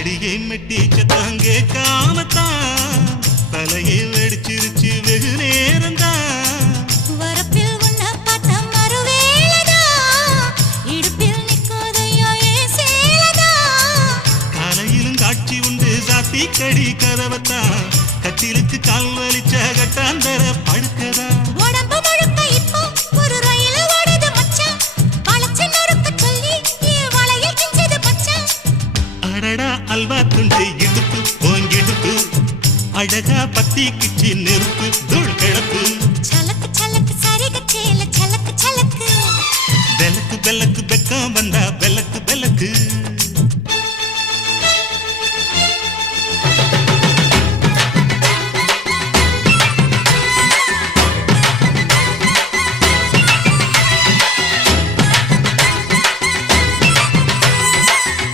அடியே மெட்டி சத்தம் கேட்காமத்தான் தலையே வெடிச்சிருச்சு வெகு நேரம் கடி கதவத்தான் கட்டிலுக்கு கால் வலிச்ச கட்டாந்தரப்ப. சல்வாத்துண்டு இடுப்பு ஓங்கிடுப்பு. அழகா பத்தி கிச்சி நெருப்பு தூள் கிழப்பு. பெலக்கு பெலக்கு பெக்கம் வந்தா பெலக்கு பெலக்கு